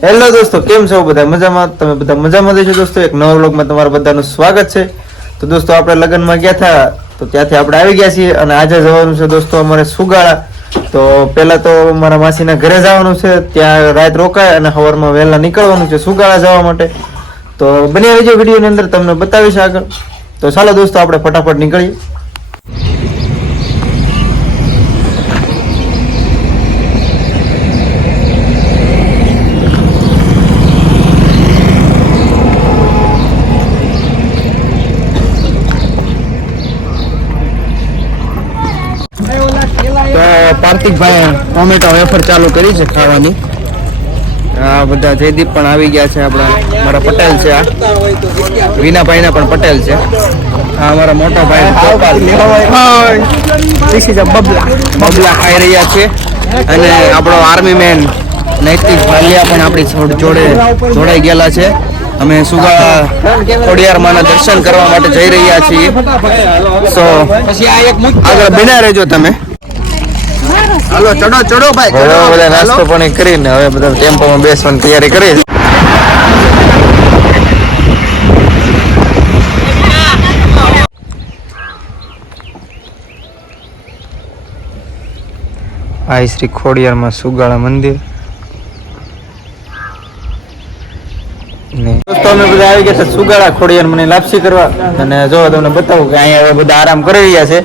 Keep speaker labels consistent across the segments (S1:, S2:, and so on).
S1: Hello દોસ્તો, કેમ છો? બધા મજામાં? તમે બધા મજામાં દેશો દોસ્તો? એક નવા વ્લોગમાં તમારું બધાનું સ્વાગત છે. તો દોસ્તો, આપણે લગ્નમાં ગયા હતા તો ત્યાંથી આપણે આવી ગયા છીએ અને આજે જવાનું છે દોસ્તો અમારે સુગાળા. તો પહેલા તો મારા માસીના ઘરે જવાનું છે, ત્યાં રાત રોકાય અને સવારમાં વહેલા નીકળવાનું છે સુગાળા જવા માટે. તો બની રહેજો વિડીયોની અંદર, તમને બતાવીશ આગળ. તો ચાલો દોસ્તો, આપણે ફટાફટ નીકળીએ તો કાર્તિકભાઈ ટોમેટો વેફર ચાલુ કરી છે ખાવાની. આ બધા જયદીપ પણ આવી ગયા છે આપણા, મારા પટેલ છે આ. વિનાભાઈના પણ પટેલ છે. આ અમારા મોટા ભાઈ બબલા બબલા ખાઈ રહ્યા છે. અને આપણો આર્મી મેન નૈતિક ભાલિયા પણ આપણી જોડે જોડાઈ ગયેલા છે. અમે સુગા ખોડિયારમાંના દર્શન કરવા માટે જઈ રહ્યા છીએ. સો આગળ બિના રહેજો તમે. હાલો ચડો ચડો ભાઈ ચડો. બધા નાસ્તો પાણી કરીને હવે બધા ટેમ્પોમાં બેસવાની તૈયારી કરી આ શ્રી ખોડિયારમાં સુગાળા મંદિર. ને દોસ્તો અમે બધા આવી ગયા છે સુગાળા ખોડિયાર મને લાપસી કરવા. અને જો તમને બતાવું કે અહીંયા હવે બધા આરામ કરી રહ્યા છે.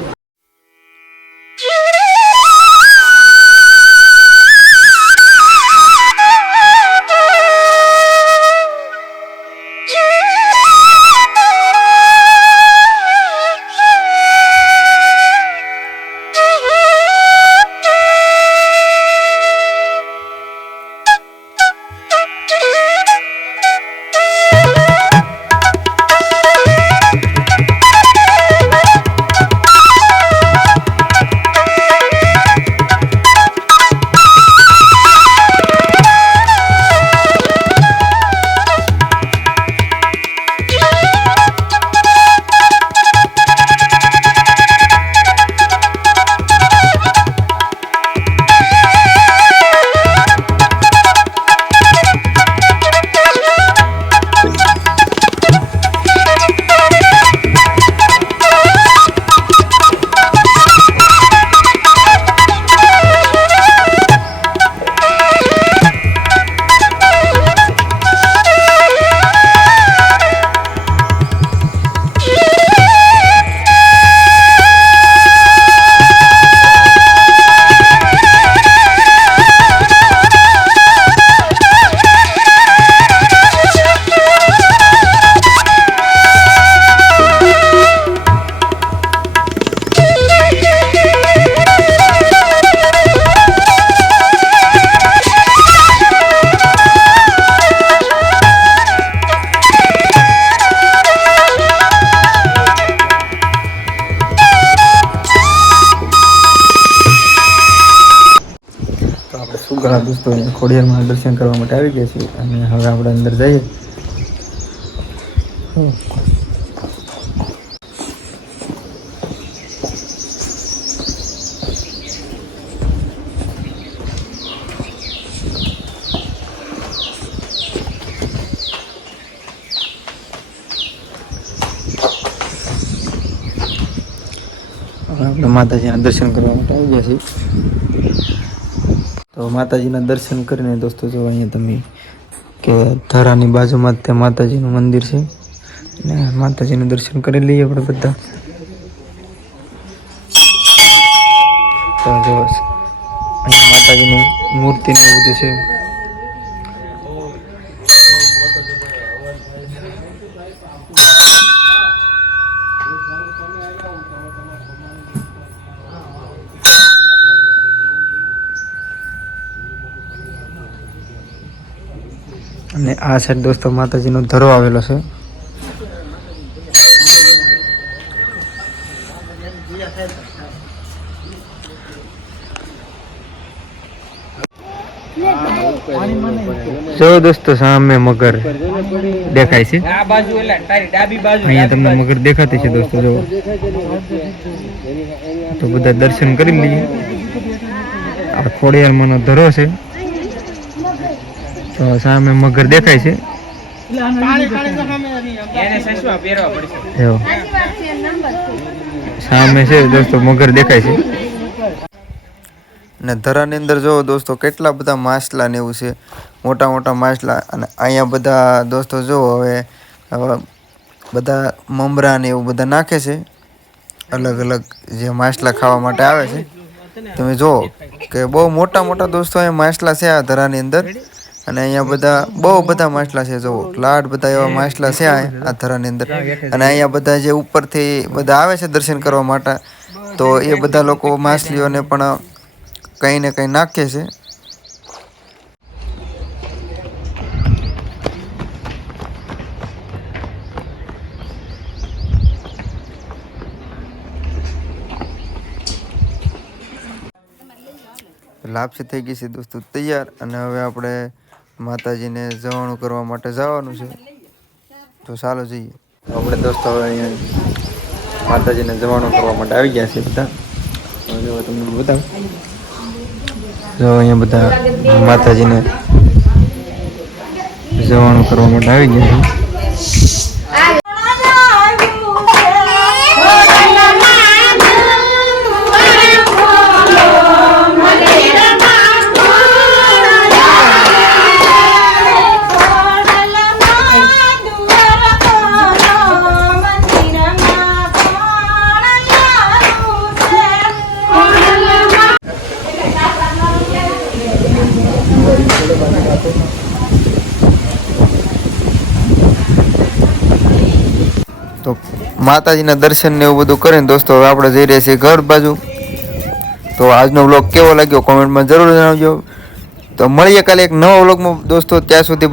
S1: ઘણા દોસ્તો અહીંયા ખોડિયારમાં દર્શન કરવા માટે આવી ગયા છીએ અને હવે આપણે અંદર જઈએ. આપણે માતાજીના દર્શન કરવા માટે આવી ગયા છીએ. તો માતાજીના દર્શન કરીને દોસ્તો જો અહીંયા તમે કે ધરાની બાજુમાં જ તે માતાજીનું મંદિર છે. ને માતાજીનું દર્શન કરી લઈએ આપણે બધા. તો જો અહીંયા માતાજીની મૂર્તિ ને એવું બધું છે. અને આ સાઈડ દોસ્તો માતાજીનો ધરો આવેલો છે. જો દોસ્તો સામે મગર દેખાય છે. અહીંયા તમને મગર દેખાતી છે દોસ્તો જો. તો બધા દર્શન કરી લઈએ. આ ખોડિયાર માનો ધરો છે. તો સામે મગર દેખાય છે. સામે છે દોસ્તો મગર દેખાય છે. ને ધરાની અંદર જો દોસ્તો કેટલા બધા માછલા ને એવું છે. મોટા મોટા માછલા અને અહીંયા બધા દોસ્તો જો હવે હવે બધા મમરા ને એવું બધા નાખે છે. અલગ અલગ જે માછલા ખાવા માટે આવે છે. તમે જુઓ કે બહુ મોટા મોટા દોસ્તો અહીંયા માછલા છે આ ધરાની અંદર. અને અહીંયા બધા, બહુ બધા માછલા છે, જુઓ. લાડ બધા એવા માછલા છે આ ધરાની અંદર. અને અહીંયા બધા જે ઉપરથી બધા આવે છે દર્શન કરવા માટે, તો એ બધા લોકો માછલીઓને પણ કંઈ ને કંઈ નાખે છે. લાપસી થઈ ગઈ છે દોસ્તો, તૈયાર. અને હવે આપણે માતાજીને જવાનું કરવા માટે જવાનું છે. તો ચાલો જઈએ. આપણે દોસ્તો હવે અહીંયા માતાજીને જવાનું કરવા માટે આવી ગયા છે બધા. જો તમને બતાવું. જો અહીંયા બધા માતાજીને જવાનું કરવા માટે આવી ગયા છે. તો માતાજીના દર્શન ને એવું બધું કરીને દોસ્તો, હવે આપણે જઈ રહ્યા છીએ ઘર બાજુ. તો આજનો વ્લોગ કેવો લાગ્યો? કોમેન્ટમાં જરૂર જણાવજો. તો મળીએ કાલે એક નવા વ્લોગમાં દોસ્તો, ત્યાં સુધી